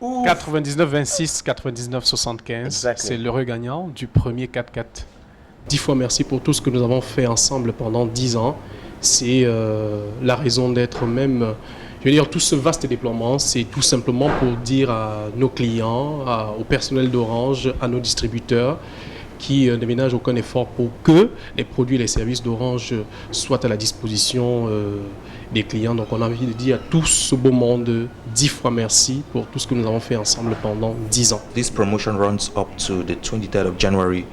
Ouh. 99-26, 99-75, c'est l'heureux gagnant du premier 4-4. 10 fois merci pour tout ce que nous avons fait ensemble pendant 10 ans. C'est la raison d'être même, je veux dire, tout ce vaste déploiement, c'est tout simplement pour dire à nos clients, au personnel d'Orange, à nos distributeurs, qui ne ménagent aucun effort pour que les produits et les services d'Orange soient à la disposition des clients. Donc on a envie de dire à tout ce beau monde 10 fois merci pour tout ce que nous avons fait ensemble pendant 10 ans. This promotion runs up to the 23rd of January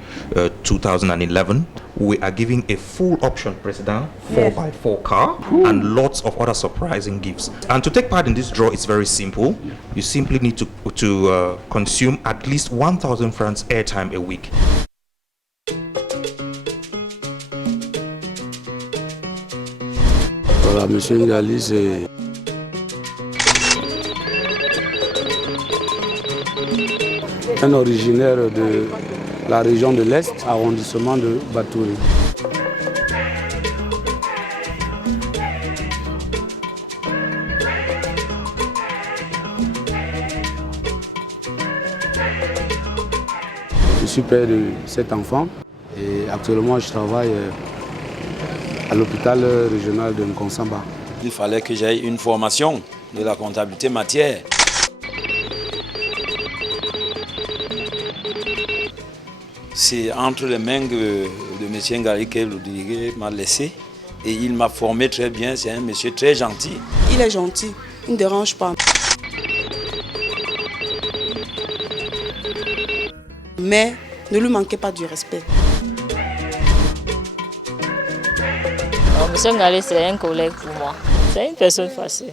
2011. We are giving a full option President 4x4 car and lots of other surprising gifts. And to take part in this draw, it's very simple. You simply need to consume at least 1,000 francs airtime a week. Voilà, Monsieur Ngali, c'est un originaire de la région de l'Est, arrondissement de Batouri. Je suis père de 7 enfants et actuellement je travaille à l'hôpital régional de Nkonsamba. Il fallait que j'aie une formation de la comptabilité matière. C'est entre les mains de M. Ngali que le délégué m'a laissé et il m'a formé très bien. C'est un monsieur très gentil. Il est gentil, il ne dérange pas. Mais ne lui manquez pas du respect. Monsieur Ngali, c'est un collègue pour moi. C'est une personne facile.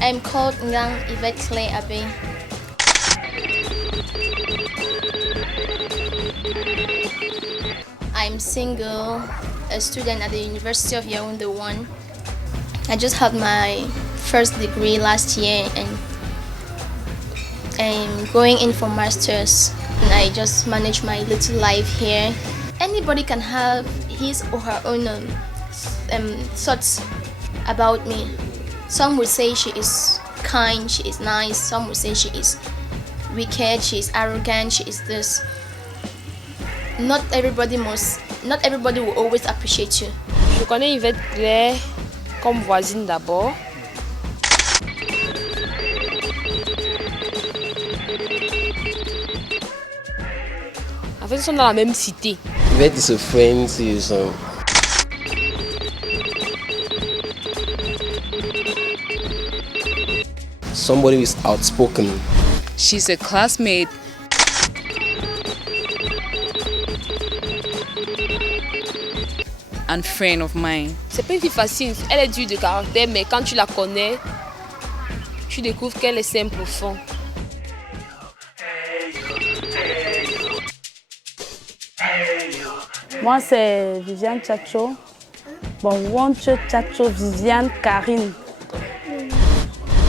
I'm called Ngang Yvette Clay Abbey. I'm single, a student at the University of Yaoundé 1. I just had my first degree last year and I'm going in for masters. And I just manage my little life here. Anybody can have his or her own thoughts about me. Some would say she is kind, she is nice. Some would say she is wicked, she is arrogant, she is this. Not everybody will always appreciate you. Je connais Yvette Claire comme voisine d'abord. En fait, ils sont dans la même cité. Yvette is a friend, somebody who is outspoken. She's a classmate. And friend of mine. C'est pas une fille facile, elle est dure de caractère, mais quand tu la connais, tu découvres qu'elle est simple au fond. Moi, c'est Viviane Tchacho. Bon, Wonche Tchacho Viviane Karine.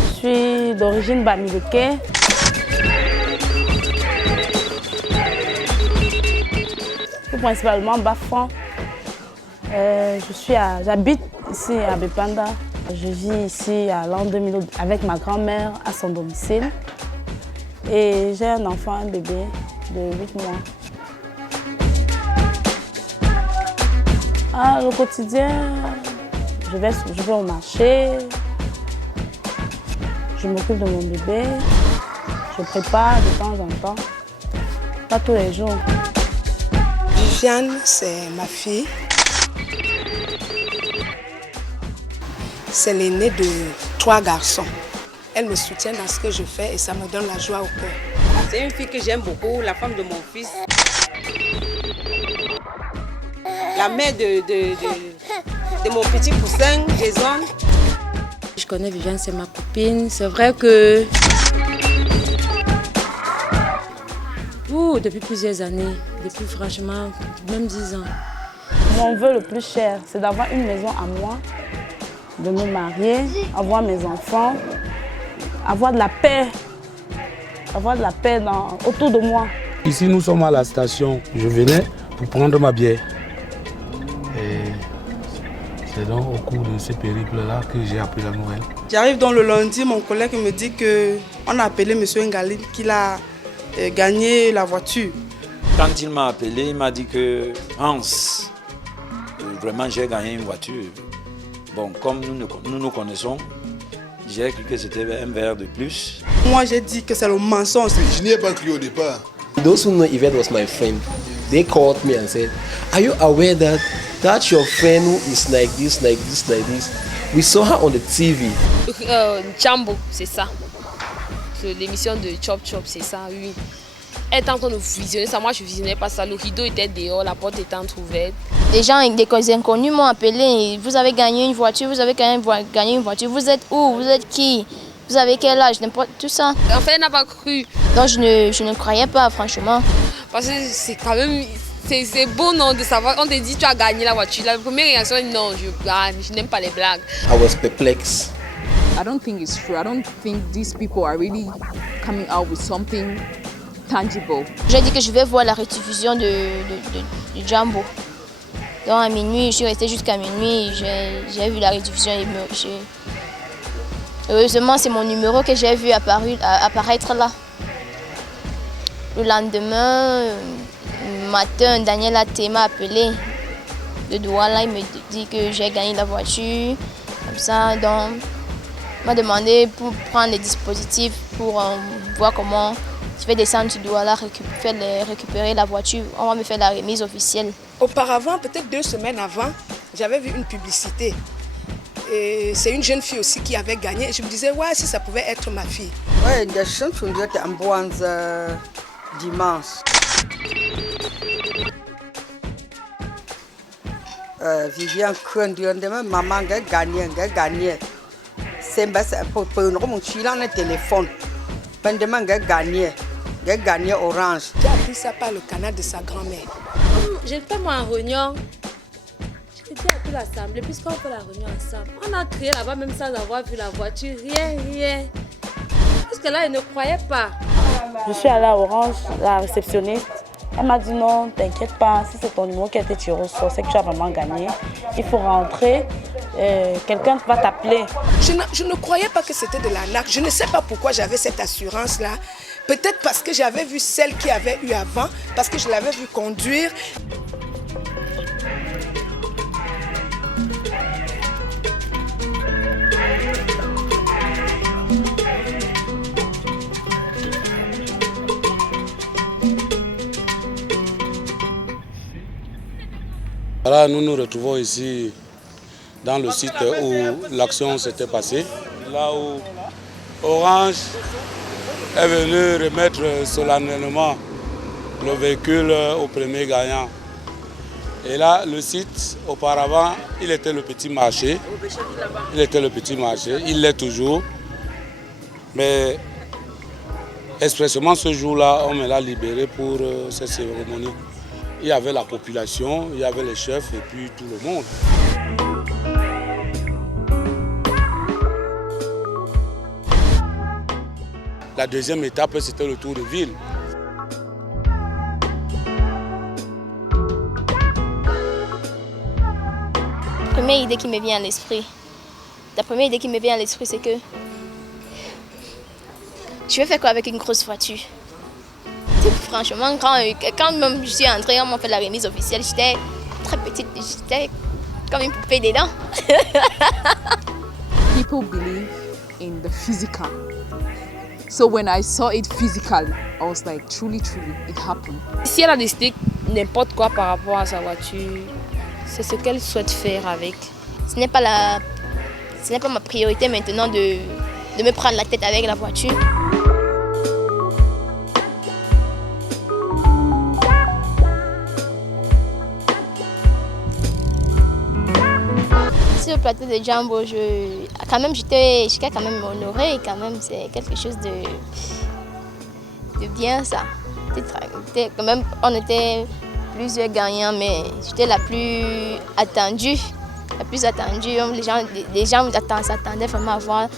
Je suis d'origine bamileke. Principalement Bafran. J'habite ici à Bepanda. Je vis ici à l'an 2000 avec ma grand-mère à son domicile. Et j'ai un enfant, un bébé de 8 mois. Le quotidien, je vais au marché, je m'occupe de mon bébé, Je prépare de temps en temps, pas tous les jours. Viviane, c'est ma fille. C'est l'aînée de 3 garçons. Elle me soutient dans ce que je fais et ça me donne la joie au cœur. C'est une fille que j'aime beaucoup, la femme de mon fils. La mère de mon petit poussin, Jason. Je connais Viviane, c'est ma copine. C'est vrai que depuis plusieurs années, depuis franchement même 10 ans. Mon vœu le plus cher, c'est d'avoir une maison à moi, de me marier, avoir mes enfants, avoir de la paix autour de moi. Ici, nous sommes à la station. Je venais pour prendre ma bière. Et c'est donc au cours de ce périple-là que j'ai appris la nouvelle. J'arrive dans le lundi, mon collègue me dit qu'on a appelé M. Ngali, qu'il a gagné la voiture. Quand il m'a appelé, il m'a dit que Hans, vraiment j'ai gagné une voiture. Bon, comme nous connaissons, j'ai cru que c'était un verre de plus. Moi, j'ai dit que c'est le mensonge. Je n'y ai pas cru au départ. Those who know Yvette was my friend, they called me and said, "Are you aware that your friend who is like this, like this, like this? We saw her on the TV." Jambo, c'est ça. L'émission de Chop Chop, c'est ça, oui. Elle était en train de visionner ça, moi je visionnais pas ça. Le rideau était dehors, la porte était entrouverte. Des gens, des inconnus m'ont appelé. Vous avez gagné une voiture, vous avez gagné une voiture. Vous êtes où? Vous êtes qui? Vous avez quel âge? N'importe tout ça. En fait, elle n'a pas cru. Donc je ne croyais pas, franchement. Parce que c'est quand même... C'est beau, non, de savoir. On te dit tu as gagné la voiture. La première réaction, non, je n'aime pas les blagues. I was perplexed. I don't think it's true. I don't think these people are really coming out with something tangible. J'ai dit que je vais voir la rediffusion de Jambo. Donc à minuit, je suis restée jusqu'à minuit. J'ai vu la rediffusion et heureusement, c'est mon numéro que j'ai vu apparaître là. Le lendemain matin, Daniel Até m'a appelé de Douala. Il me dit que j'ai gagné la voiture. Comme ça, donc, il m'a demandé pour prendre les dispositifs pour voir comment je vais descendre sur Douala, récupérer la voiture. On va me faire la remise officielle. Auparavant, peut-être 2 semaines avant, j'avais vu une publicité. Et c'est une jeune fille aussi qui avait gagné. Je me disais, ouais, si ça pouvait être ma fille. Oui, des gens qui ont été en dimanche. Viviane Kondionde, maman a gagné. C'est pour nous tuer dans le téléphone. Pendant a gagné Orange. J'ai appris ça par le canal de sa grand-mère. J'étais moi en réunion. Je dis à toute l'assemblée, puisqu'on fait la réunion ensemble. On a crié là-bas même sans avoir vu la voiture, rien. Parce que là, elle ne croyait pas. Je suis allée à Orange, la réceptionniste. Elle m'a dit non, t'inquiète pas, si c'est ton numéro qui a été tiré au sort, c'est que tu as vraiment gagné. Il faut rentrer, quelqu'un va t'appeler. Je ne croyais pas que c'était de l'arnaque. Je ne sais pas pourquoi j'avais cette assurance-là. Peut-être parce que j'avais vu celle qui avait eu avant, parce que je l'avais vu conduire. Voilà, nous nous retrouvons ici dans le site où l'action s'était passée. Là où Orange est venu remettre solennellement le véhicule au premier gagnant. Et là, le site, auparavant, il était le petit marché. Il l'est toujours. Mais expressément ce jour-là, on me l'a libéré pour cette cérémonie. Il y avait la population, il y avait les chefs et puis tout le monde. La deuxième étape, c'était le tour de ville. La première idée qui me vient à l'esprit, c'est que je vais faire quoi avec une grosse voiture? Franchement, quand même je suis entrée, on m'a fait la remise officielle, j'étais très petite, j'étais comme une poupée dedans. People believe in the physical. So when I saw it physically, I was like, truly, it happened. Si elle a décidé n'importe quoi par rapport à sa voiture, c'est ce qu'elle souhaite faire avec. Ce n'est pas ma priorité maintenant de me prendre la tête avec la voiture. Sur le plateau de Jambo, j'étais quand même honorée, quand même, c'est quelque chose de bien ça. Quand même, on était plusieurs gagnants, mais j'étais la plus attendue. Les gens s'attendaient vraiment à voir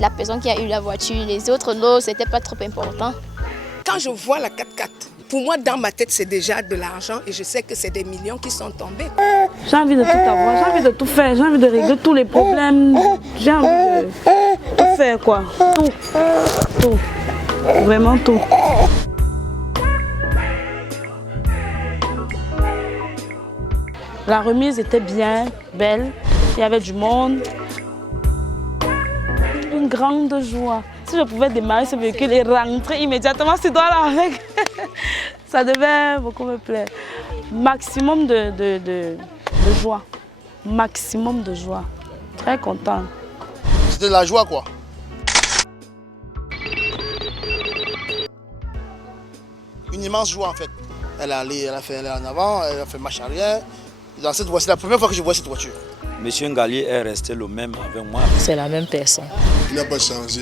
la personne qui a eu la voiture. Les autres lots, c'était pas trop important. Quand je vois la 4x4, pour moi, dans ma tête, c'est déjà de l'argent et je sais que c'est des millions qui sont tombés. J'ai envie de tout avoir, j'ai envie de tout faire, j'ai envie de régler tous les problèmes. J'ai envie de tout faire, quoi. Tout. Vraiment tout. La remise était bien, belle, il y avait du monde. Une grande joie. Si je pouvais démarrer ce véhicule et rentrer immédiatement sur Douala avec, ça devait beaucoup me plaire. Maximum de joie. Maximum de joie. Très content. C'était de la joie, quoi. Une immense joie, en fait. Elle a fait en avant, elle a fait marche arrière. Dans cette voiture, c'est la première fois que je vois cette voiture. Monsieur Ngali est resté le même avec moi. C'est la même personne. Il n'a pas changé.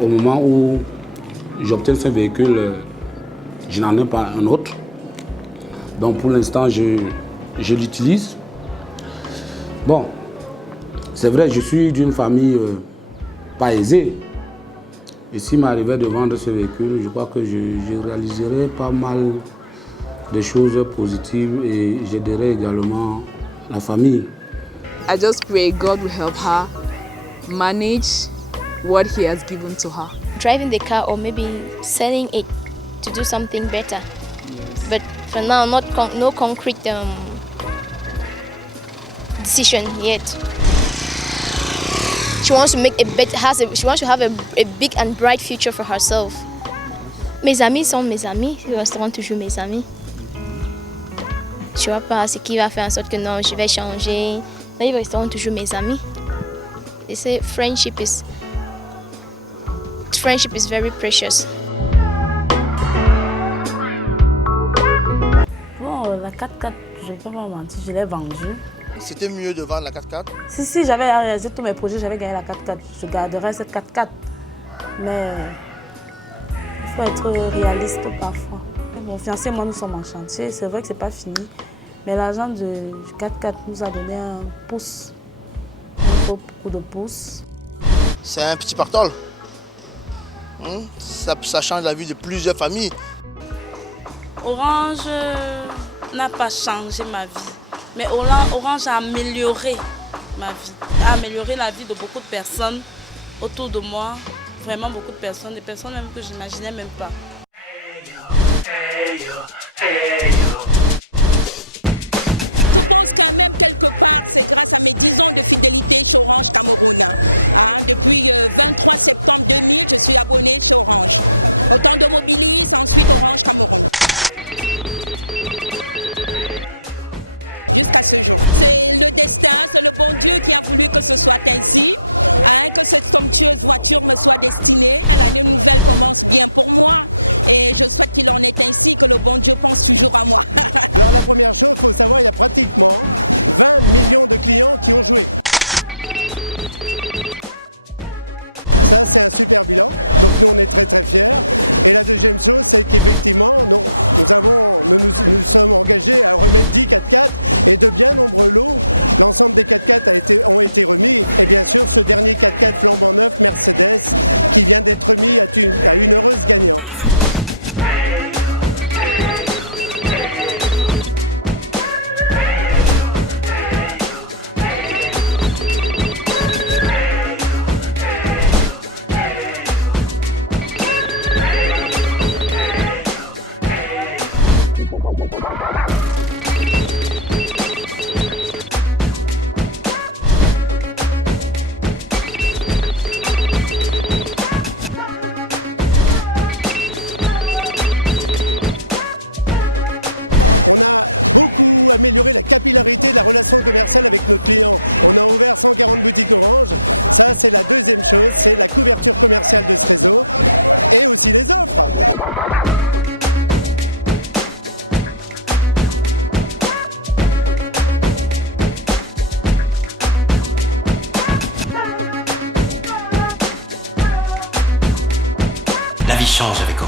Au moment où j'obtiens ce véhicule, je n'en ai pas un autre. Donc pour l'instant, je l'utilise. Bon, c'est vrai, je suis d'une famille pas aisée. Et s'il m'arrivait de vendre ce véhicule, je crois que je réaliserais pas mal de choses positives et j'aiderais également la famille. I just pray God will help her manage what He has given to her. Driving the car or maybe selling it to do something better. Yes. But for now, no concrete decision yet. She wants to make she wants to have a big and bright future for herself. Mes amis sont mes amis, ils resteront toujours mes amis. Je ne vois pas ce qui va faire en sorte que non, je vais changer. Mais ils resteront toujours mes amis. They say friendship is very precious. Bon, la 4x4, je ne vais pas mentir, je l'ai vendue. C'était mieux de vendre la 4x4? Si j'avais réalisé tous mes projets, j'avais gagné la 4x4. Je garderais cette 4x4. Mais il faut être réaliste parfois. Mon fiancé et moi, nous sommes en chantier. C'est vrai que ce n'est pas fini. Mais l'agent du 4x4 nous a donné un pouce. Beaucoup de pouces. C'est un petit pactole. Ça change la vie de plusieurs familles. Orange n'a pas changé ma vie. Mais Orange a amélioré ma vie. A amélioré la vie de beaucoup de personnes autour de moi. Vraiment beaucoup de personnes. Des personnes même que je n'imaginais même pas. Hey yo, hey yo. La vie change avec